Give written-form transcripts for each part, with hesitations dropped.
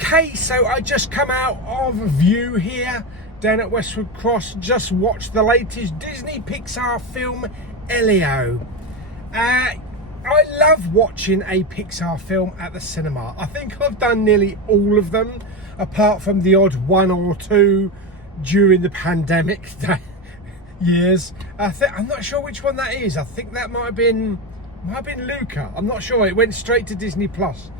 Okay, so I just come out of View here down at Westwood Cross. Just watched the latest Disney Pixar film, ELIO. I love watching a Pixar film at the cinema. I think I've done nearly all of them, apart from the odd one or two during the pandemic years. I'm not sure which one that is. I think that might have been Luca. I'm not sure. It went straight to Disney Plus.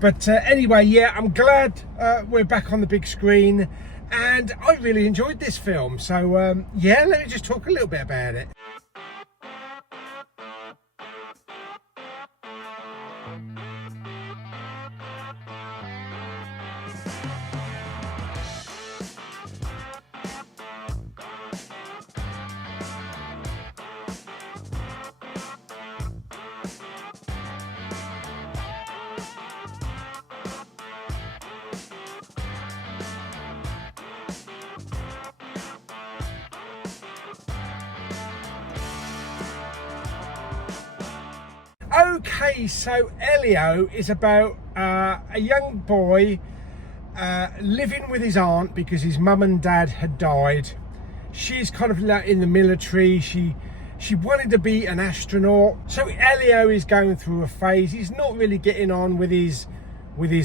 But anyway, yeah, I'm glad we're back on the big screen, and I really enjoyed this film. So yeah, let me just talk a little bit about it. Okay, so ELIO is about a young boy living with his aunt because his mum and dad had died. She's kind of in the military. She wanted to be an astronaut. So ELIO is going through a phase. He's not really getting on with his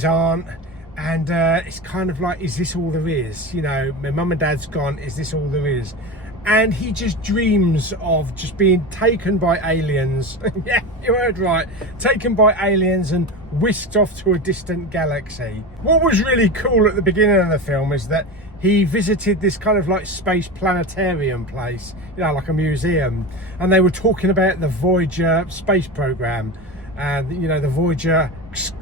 aunt, and it's kind of like, is this all there is? You know, my mum and dad's gone. Is this all there is? And he just dreams of just being taken by aliens. Yeah, you heard right. Taken by aliens and whisked off to a distant galaxy. What was really cool at the beginning of the film is that he visited this kind of like space planetarium place, you know, like a museum. And they were talking about the Voyager space program. And you know, the Voyager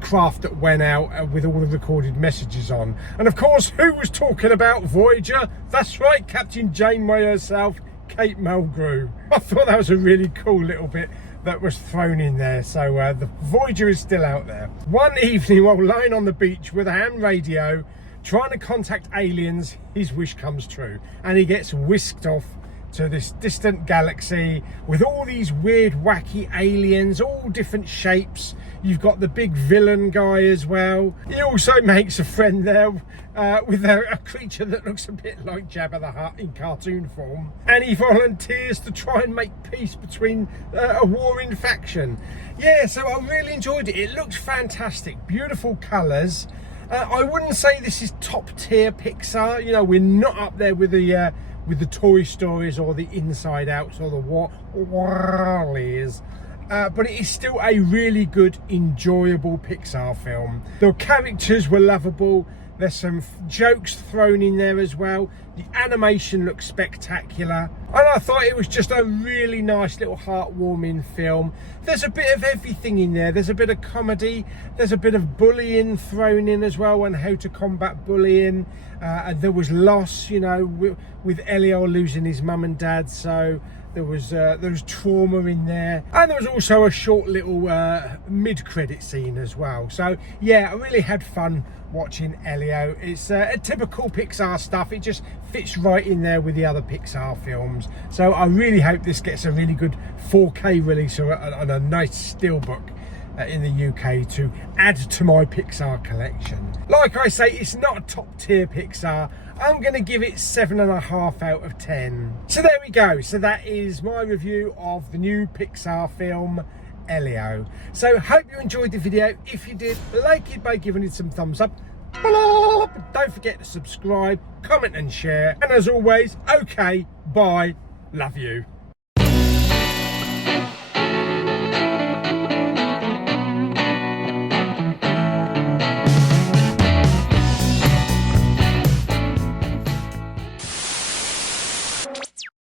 craft that went out with all the recorded messages on. And of course, who was talking about Voyager? That's right, Captain Janeway herself, Kate Mulgrew. I thought that was a really cool little bit that was thrown in there. So the Voyager is still out there. One evening, while lying on the beach with a ham radio trying to contact aliens, his wish comes true and he gets whisked off to this distant galaxy with all these weird wacky aliens, all different shapes. You've got the big villain guy as well. He also makes a friend there with a creature that looks a bit like Jabba the Hutt in cartoon form, and he volunteers to try and make peace between a warring faction. Yeah, so I really enjoyed it. It looked fantastic, beautiful colours. I wouldn't say this is top tier Pixar. You know, we're not up there with the Toy Stories or the Inside Outs or the Wallies, but it is still a really good, enjoyable Pixar film. The characters were lovable. There's some jokes thrown in there as well. The animation looks spectacular, and I thought it was just a really nice little heartwarming film. There's a bit of everything in there. There's a bit of comedy, there's a bit of bullying thrown in as well, and how to combat bullying. And there was loss, you know, with ELIO losing his mum and dad, so there was trauma in there. And there was also a short little mid-credit scene as well. So yeah, I really had fun watching ELIO. It's a typical Pixar stuff. It just fits right in there with the other Pixar films. So I really hope this gets a really good 4K release or a nice steelbook in the UK to add to my Pixar collection. Like I say, it's not a top tier Pixar. I'm going to give it 7.5 out of 10. So there we go. So that is my review of the new Pixar film, ELIO. So hope you enjoyed the video. If you did, like it by giving it some thumbs up. Don't forget to subscribe, comment and share. And as always, okay, bye, love you.